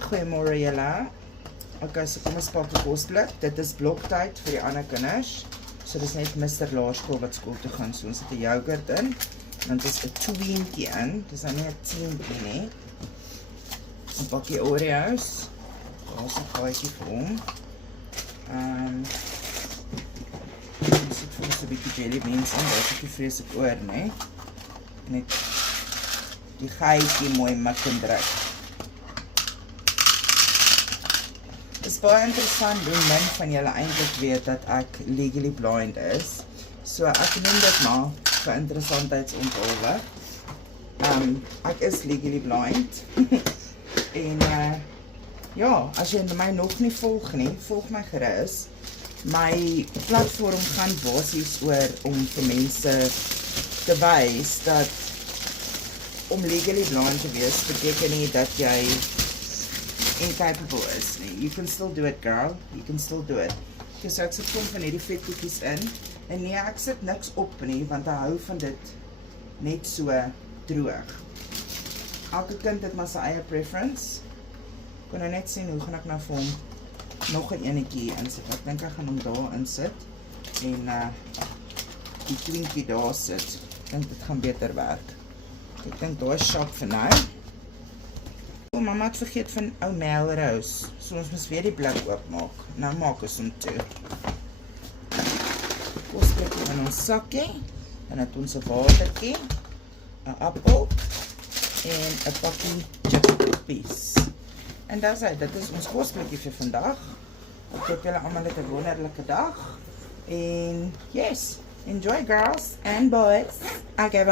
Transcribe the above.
Goeiemôre julle. Okay, so kom ons pak die kosblik. Dit is bloktyd vir die ander kinders. So dis net Mr. Laerskool wat skool toe gaan. So ons het 'n yoghurt in. Dan is 'n tweentjie in. Dis nou nie 'n tientjie nie. 'n pakkie Oreos. Daar's 'n gaatjie vir hom. Ons sit vir ons 'n bietjie jelly beans in. Daar's 'n bietjie vreeslik oor, né? Net die gaatjie mooi mik en druk. Het is baie interessant hoe min van julle eintlik weet dat ek legally blind is. So ek noem dit maar vir interessantheidsontwilwe. Ek is legally blind. En ja, as jy my nog nie volg nie, volg my gerus. My platform gaan basies oor om vir mense te wys dat om legally blind te wees beteken nie dat jy incapable is nie. You can still do it, girl. You can still do it. So ek sit kom van hierdie vetkoekies in. En nee, ek sit niks op nie, want ek hou van dit net so droog. Elke kind het maar sy eie preference. Ek kan nou net sien hoe gaan ek nou vir hom nog 'n enetjie insit. Ek dink ek gaan hom daar insit en die twinkie daar sit. Ek dink dit gaan beter werk. Ek dink daar is sharp vir nou. O, mama het vergeet van ou Melrose. So ons moet weer die blik oopmaak. Nou maak ons hom toe. Kosblikkie in ons sakkie. Dan het ons 'n watertjie, 'n appel en 'n pakkie chippies. En dis hy, dit is ons kosblikkie vir vandag. Ek hoop julle almal het 'n wonderlike dag. En yes, enjoy girls and boys. Okay, bye.